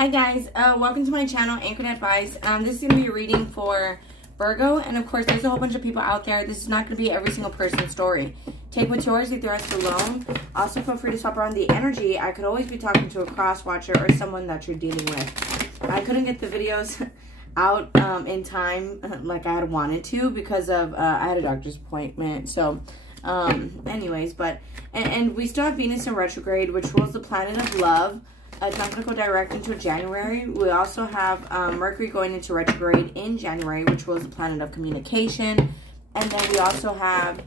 Hi guys, welcome to my channel, Anchored Advice. This is going to be a reading for Virgo, and of course there's a whole bunch of people out there. This is not going to be every single person's story. Take what's yours, leave the rest alone. Also feel free to swap around the energy. I could always be talking to a cross watcher or someone that you're dealing with. I couldn't get the videos out in time like I had wanted to because of I had a doctor's appointment. So anyways, but and we still have Venus in retrograde, which rules the planet of love. It's not going to go direct into January. We also have Mercury going into retrograde in January, which rules the planet of communication. And then we also have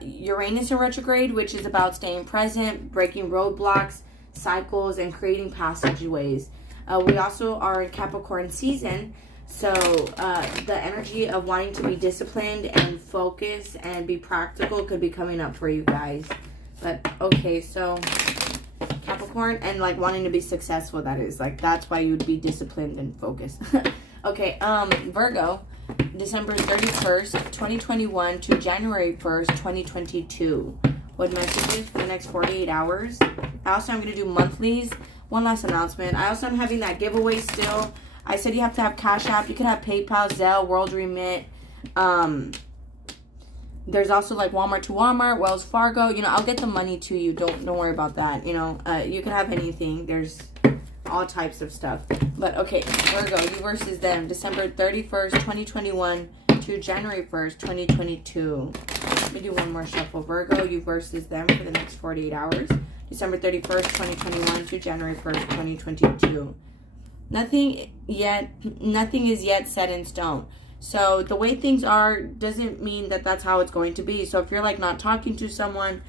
Uranus in retrograde, which is about staying present, breaking roadblocks, cycles, and creating passageways. We also are in Capricorn season, so the energy of wanting to be disciplined and focus and be practical could be coming up for you guys. But okay, so Capricorn and like wanting to be successful, that is like that's why you would be disciplined and focused. Okay, Virgo, December 31st, 2021 to January 1st, 2022. What messages for the next 48 hours? Also, I'm going to do monthlies. One last announcement. I also am having that giveaway still. I said you have to have Cash App. You can have PayPal, Zelle, World Remit. There's also like Walmart to Walmart, Wells Fargo. You know, I'll get the money to you. Don't worry about that. You know, you can have anything. There's all types of stuff. But okay, Virgo, you versus them. December 31st, 2021 to January 1st, 2022. Let me do one more shuffle. Virgo, you versus them for the next 48 hours. December 31st, 2021 to January 1st, 2022. Nothing is yet set in stone. So the way things are doesn't mean that that's how it's going to be. So if you're like not talking to someone,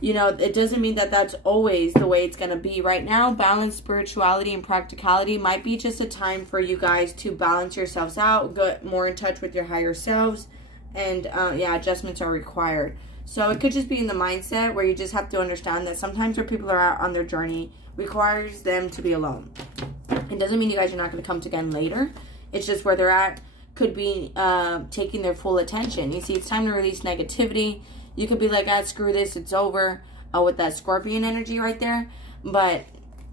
you know, it doesn't mean that that's always the way it's going to be. Right now, balance, spirituality, and practicality might be just a time for you guys to balance yourselves out, get more in touch with your higher selves, and yeah, adjustments are required. So it could just be in the mindset where you just have to understand that sometimes where people are out on their journey requires them to be alone. It doesn't mean you guys are not going to come together later. It's just where they're at could be taking their full attention. You see, it's time to release negativity. You could be like, ah, screw this, it's over, with that Scorpion energy right there. But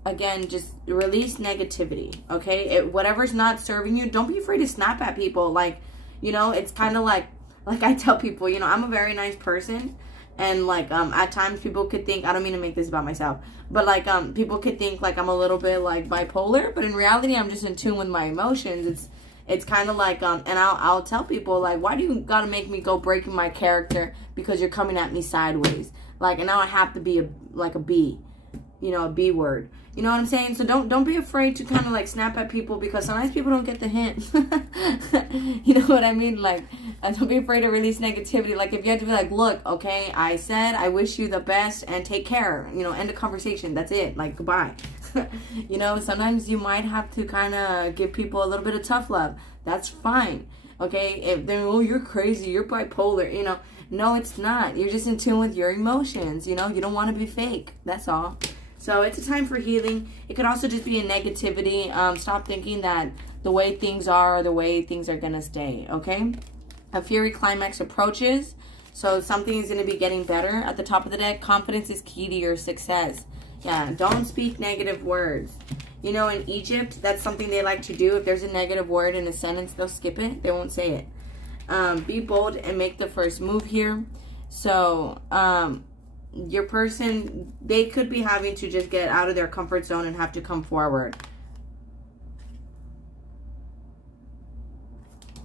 again, just release negativity, okay? Whatever's not serving you, don't be afraid to snap at people. Like, you know, it's kind of like I tell people, you know, I'm a very nice person. And like, at times people could think, I don't mean to make this about myself, but like, people could think like I'm a little bit like bipolar, but in reality, I'm just in tune with my emotions. It's kind of like, and I'll tell people like, why do you gotta make me go breaking my character because you're coming at me sideways? Like, and now I have to be a B, you know, a B word. You know what I'm saying? So don't be afraid to kind of like snap at people because sometimes people don't get the hint. You know what I mean? Like, don't be afraid to release negativity. Like, if you have to be like, look, okay, I said I wish you the best and take care. You know, end the conversation. That's it. Like, goodbye. You know, sometimes you might have to kind of give people a little bit of tough love. That's fine. Okay? If they're, oh, you're crazy, you're bipolar, you know. No, it's not. You're just in tune with your emotions. You know, you don't want to be fake. That's all. So it's a time for healing. It could also just be a negativity. Stop thinking that the way things are the way things are going to stay, okay? A Fury climax approaches. So something is going to be getting better. At the top of the deck, confidence is key to your success. Yeah, don't speak negative words. You know, in Egypt, that's something they like to do. If there's a negative word in a sentence, they'll skip it. They won't say it. Be bold and make the first move here. So, your person, they could be having to just get out of their comfort zone and have to come forward.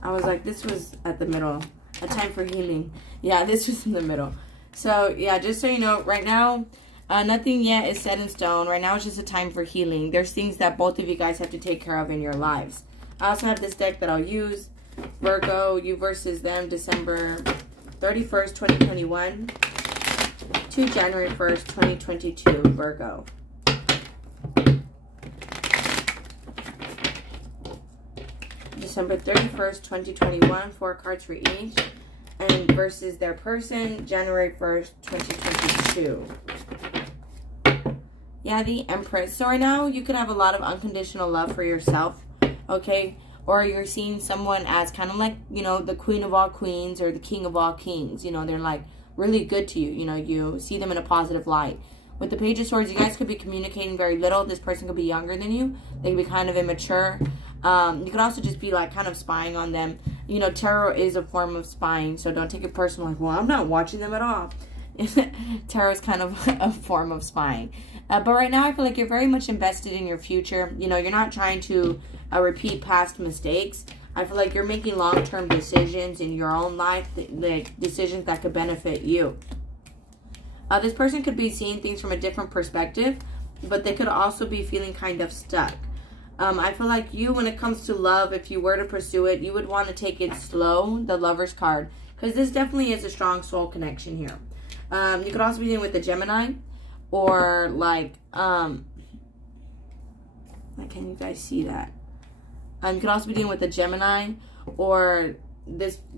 I was like, this was at the middle. A time for healing. Yeah, this was in the middle. So, yeah, just so you know, right now, nothing yet is set in stone. Right now, it's just a time for healing. There's things that both of you guys have to take care of in your lives. I also have this deck that I'll use. Virgo, you versus them, December 31st, 2021 to January 1st, 2022, Virgo. December 31st, 2021, 4 cards for each. And versus their person, January 1st, 2022. Yeah, the Empress. So right now, you could have a lot of unconditional love for yourself, okay? Or you're seeing someone as kind of like, you know, the queen of all queens or the king of all kings. You know, they're like really good to you. You know, you see them in a positive light. With the Page of Swords, you guys could be communicating very little. This person could be younger than you. They could be kind of immature. You could also just be like kind of spying on them. You know, tarot is a form of spying, so don't take it personal. Like, well, I'm not watching them at all. Tarot is kind of a form of spying. But right now, I feel like you're very much invested in your future. You know, you're not trying to repeat past mistakes. I feel like you're making long-term decisions in your own life, like decisions that could benefit you. This person could be seeing things from a different perspective, but they could also be feeling kind of stuck. I feel like you, when it comes to love, if you were to pursue it, you would want to take it slow, the Lover's card, because this definitely is a strong soul connection here. You could also be dealing with the Gemini, or like can you guys see that? You could also be dealing with the Gemini, or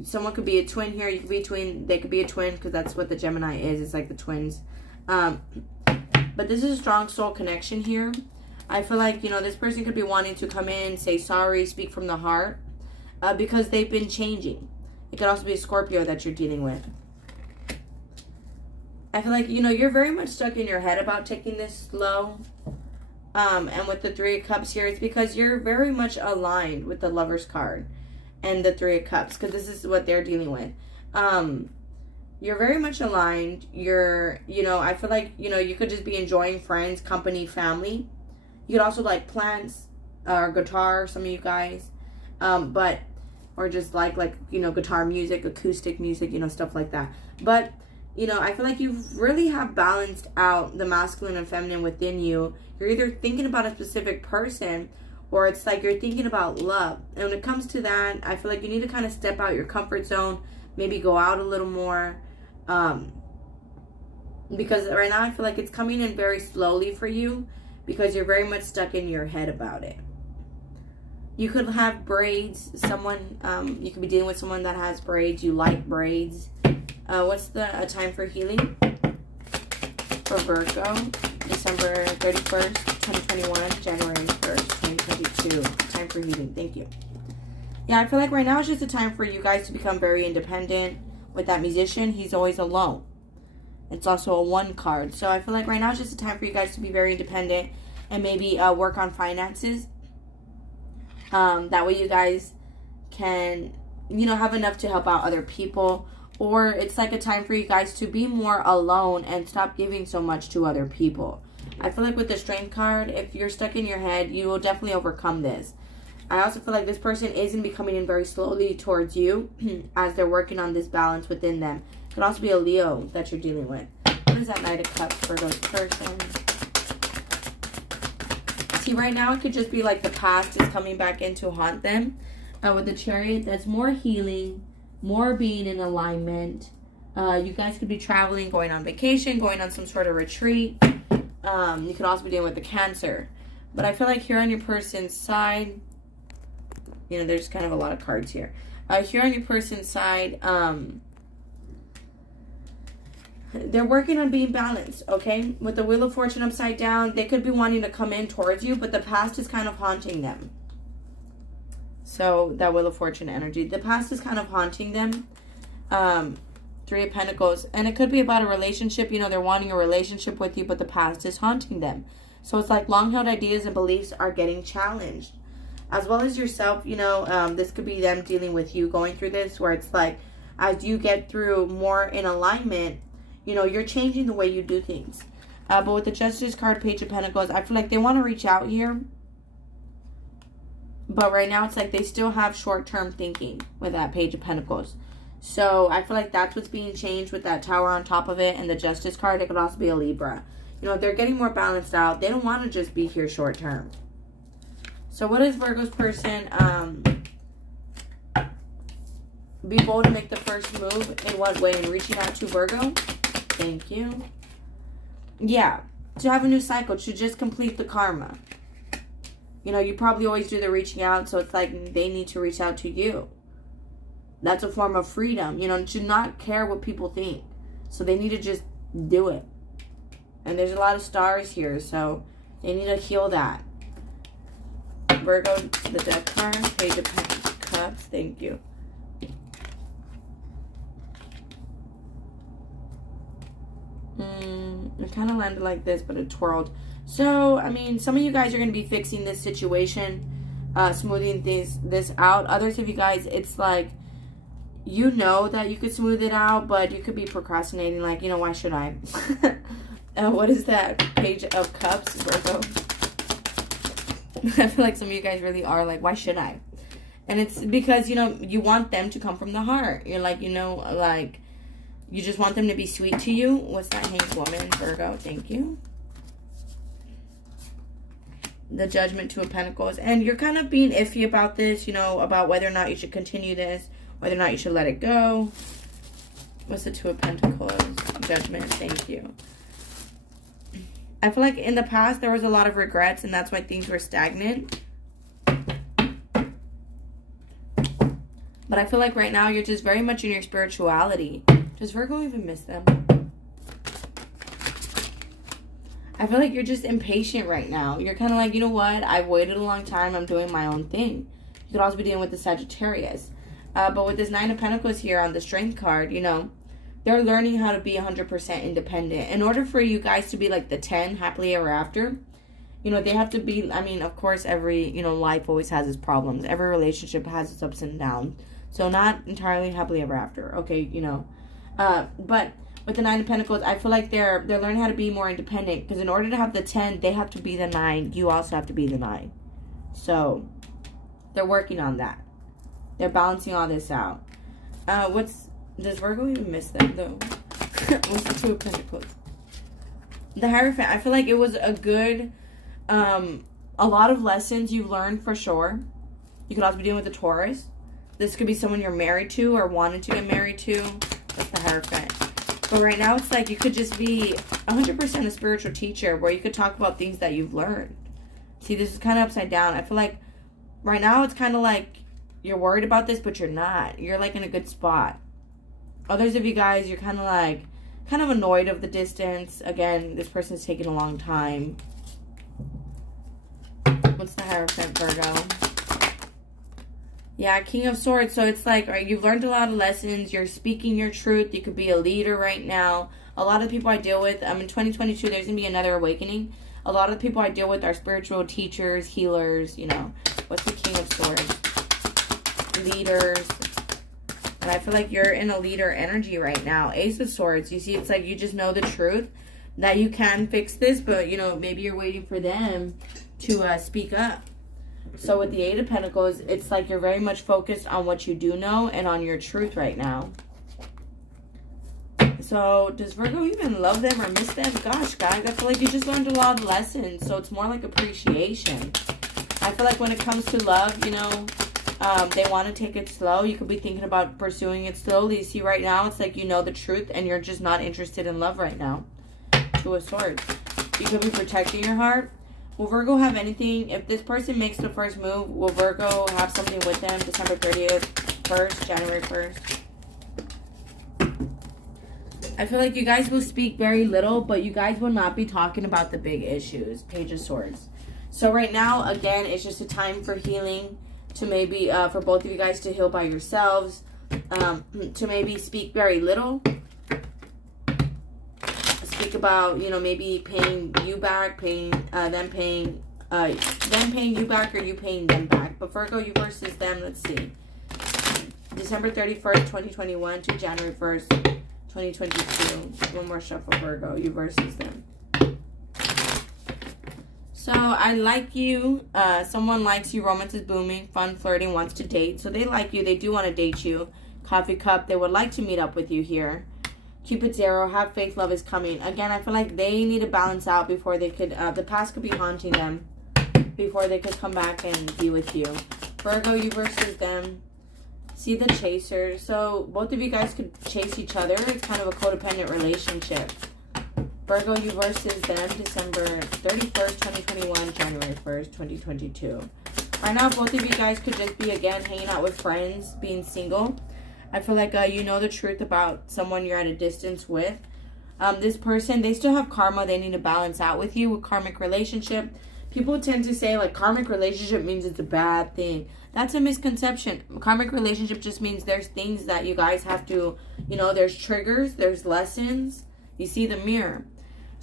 someone could be a twin here. You could be a twin. They could be a twin, because that's what the Gemini is. It's like the twins. But this is a strong soul connection here. I feel like, you know, this person could be wanting to come in, say sorry, speak from the heart, because they've been changing. It could also be a Scorpio that you're dealing with. I feel like, you know, you're very much stuck in your head about taking this slow. And with the Three of Cups here, it's because you're very much aligned with the Lover's card and the Three of Cups, because this is what they're dealing with. You're very much aligned. You know, I feel like, you know, you could just be enjoying friends, company, family. You could also like plants or guitar, some of you guys. Or just like, you know, guitar music, acoustic music, you know, stuff like that. But, you know, I feel like you really have balanced out the masculine and feminine within you. You're either thinking about a specific person, or it's like you're thinking about love. And when it comes to that, I feel like you need to kind of step out your comfort zone, maybe go out a little more. Because right now I feel like it's coming in very slowly for you, because you're very much stuck in your head about it. You could have braids. You could be dealing with someone that has braids. You like braids. What's the time for healing? For Virgo, December 31st, 2021, January 1st, 2022. Time for healing. Thank you. Yeah, I feel like right now it's just a time for you guys to become very independent. With that musician, he's always alone. It's also a 1 card. So I feel like right now it's just a time for you guys to be very independent and maybe work on finances. That way you guys can, you know, have enough to help out other people. Or it's like a time for you guys to be more alone and stop giving so much to other people. I feel like with the Strength card, if you're stuck in your head, you will definitely overcome this. I also feel like this person is going to be coming in very slowly towards you as they're working on this balance within them. It could also be a Leo that you're dealing with. What is that Knight of Cups for those persons? See, right now it could just be like the past is coming back in to haunt them. With the Chariot, that's more healing, more being in alignment. You guys could be traveling, going on vacation, going on some sort of retreat. You could also be dealing with the Cancer. But I feel like here on your person's side, you know, there's kind of a lot of cards here. Here on your person's side, they're working on being balanced, okay? With the Wheel of Fortune upside down, they could be wanting to come in towards you, but the past is kind of haunting them. So, that Wheel of Fortune energy. The past is kind of haunting them. 3 of Pentacles. And it could be about a relationship. You know, they're wanting a relationship with you, but the past is haunting them. So, it's like long-held ideas and beliefs are getting challenged. As well as yourself, you know, this could be them dealing with you going through this, where it's like, as you get through more in alignment, you know, you're changing the way you do things. But with the Justice card, Page of Pentacles, I feel like they want to reach out here. But right now, it's like they still have short-term thinking with that Page of Pentacles. So, I feel like that's what's being changed with that Tower on top of it. And the Justice card, it could also be a Libra. You know, they're getting more balanced out. They don't want to just be here short-term. So, what is Virgo's person? Be bold to make the first move. In what way? In reaching out to Virgo? Thank you. Yeah. To have a new cycle. To just complete the karma. You know, you probably always do the reaching out. So, it's like they need to reach out to you. That's a form of freedom. You know, to not care what people think. So, they need to just do it. And there's a lot of stars here. So, they need to heal that. Virgo, the Death card. Page of Cups. Thank you. kind of landed like this, but it twirled. So, I mean, some of you guys are going to be fixing this situation, smoothing this out. Others of you guys, it's like, you know that you could smooth it out, but you could be procrastinating, like, you know, why should I? What is that? Page of Cups, Virgo. I feel like some of you guys really are like, why should I? And it's because, you know, you want them to come from the heart. You're like, you know, like, you just want them to be sweet to you. What's that? Hanged Woman, Virgo. Thank you. The Judgment, Two of Pentacles. And you're kind of being iffy about this, you know, about whether or not you should continue this, whether or not you should let it go. What's the Two of Pentacles? Judgment. Thank you. I feel like in the past there was a lot of regrets, and that's why things were stagnant. But I feel like right now you're just very much in your spirituality. Does Virgo even miss them? I feel like you're just impatient right now. You're kind of like, you know what? I've waited a long time. I'm doing my own thing. You could also be dealing with the Sagittarius. But with this Nine of Pentacles here on the Strength card, you know, they're learning how to be 100% independent. In order for you guys to be like the 10, happily ever after, you know, they have to be, I mean, of course, every, you know, life always has its problems. Every relationship has its ups and downs. So not entirely happily ever after, okay, you know. But with the Nine of Pentacles, I feel like they're learning how to be more independent. Because in order to have the 10, they have to be the 9. You also have to be the 9. So they're working on that. They're balancing all this out. Does Virgo even miss them, though? What's the Two of Pentacles? The Hierophant. I feel like it was a good, a lot of lessons you learned for sure. You could also be dealing with the Taurus. This could be someone you're married to or wanted to get married to. That's the Hierophant. But right now, it's like you could just be 100% a spiritual teacher where you could talk about things that you've learned. See, this is kind of upside down. I feel like right now, it's kind of like you're worried about this, but you're not. You're like in a good spot. Others of you guys, you're kind of like, kind of annoyed of the distance. Again, this person's taking a long time. What's the Hierophant, Virgo? Yeah, King of Swords. So it's like, right, you've learned a lot of lessons. You're speaking your truth. You could be a leader right now. A lot of the people I deal with, in 2022, there's going to be another awakening. A lot of the people I deal with are spiritual teachers, healers, you know. What's the King of Swords? Leaders. And I feel like you're in a leader energy right now. Ace of Swords. You see, it's like you just know the truth. That you can fix this. But, you know, maybe you're waiting for them to speak up. So with the Eight of Pentacles, it's like you're very much focused on what you do know. And on your truth right now. So does Virgo even love them or miss them? Gosh, guys. I feel like you just learned a lot of lessons. So it's more like appreciation. I feel like when it comes to love, you know, they want to take it slow. You could be thinking about pursuing it slowly. See, right now, it's like you know the truth and you're just not interested in love right now. Two of Swords. You could be protecting your heart. Will Virgo have anything? If this person makes the first move, will Virgo have something with them December 30th, 1st, January 1st? I feel like you guys will speak very little, but you guys will not be talking about the big issues. Page of Swords. So right now, again, it's just a time for healing. To maybe, for both of you guys to heal by yourselves. To maybe speak very little. Speak about, you know, maybe paying you back, them paying you back, or you paying them back. But Virgo, you versus them, let's see. December 31st, 2021 to January 1st, 2022. One more shuffle, Virgo, you versus them. So, I like you. Someone likes you. Romance is booming. Fun, flirting, wants to date. So, they like you. They do want to date you. Coffee cup. They would like to meet up with you here. Cupid's arrow. Have faith. Love is coming. Again, I feel like they need to balance out before they could... the past could be haunting them before they could come back and be with you. Virgo, you versus them. See the chaser. So, both of you guys could chase each other. It's kind of a codependent relationship. Virgo, you versus them, December 31st, 2021, January 1st, 2022. Right now, both of you guys could just be, again, hanging out with friends, being single. I feel like you know the truth about someone you're at a distance with. This person, they still have karma they need to balance out with you, with karmic relationship. People tend to say, like, karmic relationship means it's a bad thing. That's a misconception. Karmic relationship just means there's things that you guys have to, you know, there's triggers, there's lessons. You see the mirror.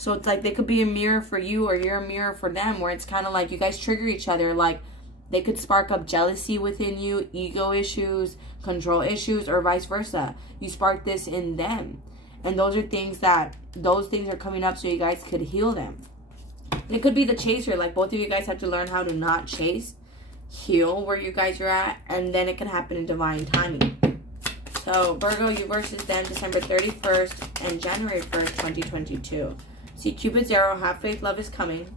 So it's like they could be a mirror for you or you're a mirror for them, where it's kind of like you guys trigger each other. Like they could spark up jealousy within you, ego issues, control issues, or vice versa. You spark this in them. And those are things that, those things are coming up so you guys could heal them. It could be the chaser. Like both of you guys have to learn how to not chase, heal where you guys are at, and then it can happen in divine timing. So Virgo, you versus them December 31st and January 1st, 2022. See, Cupid's arrow, have faith, love is coming.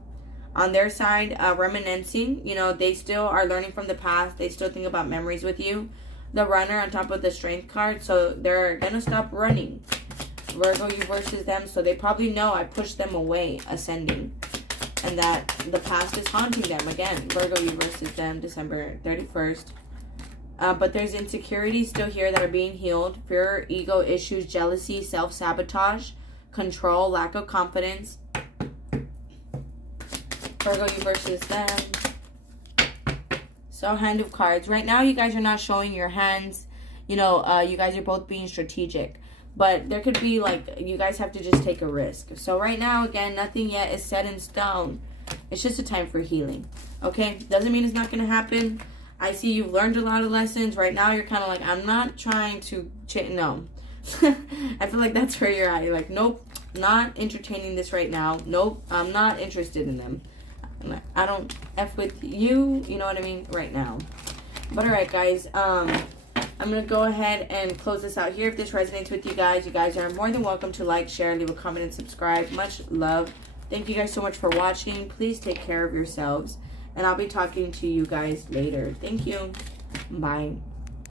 On their side, reminiscing, you know, they still are learning from the past. They still think about memories with you. The runner on top of the strength card, so they're going to stop running. Virgo, you versus them, so they probably know I pushed them away, ascending. And that the past is haunting them. Again, Virgo, you versus them December 31st. But there's insecurities still here that are being healed. Fear, ego issues, jealousy, self-sabotage, control, lack of confidence. Virgo, you versus them. So, Hand of Cards. Right now, you guys are not showing your hands. You know, you guys are both being strategic. But there could be, like, you guys have to just take a risk. So, right now, again, nothing yet is set in stone. It's just a time for healing. Okay? Doesn't mean it's not going to happen. I see you've learned a lot of lessons. Right now, you're kind of like, I'm not trying to... No. I feel like that's where you're at. You're like, nope, not entertaining this right now. Nope, I'm not interested in them. I don't F with you, you know what I mean, right now. But alright, guys, I'm going to go ahead and close this out here. If this resonates with you guys are more than welcome to like, share, leave a comment, and subscribe. Much love. Thank you guys so much for watching. Please take care of yourselves. And I'll be talking to you guys later. Thank you. Bye.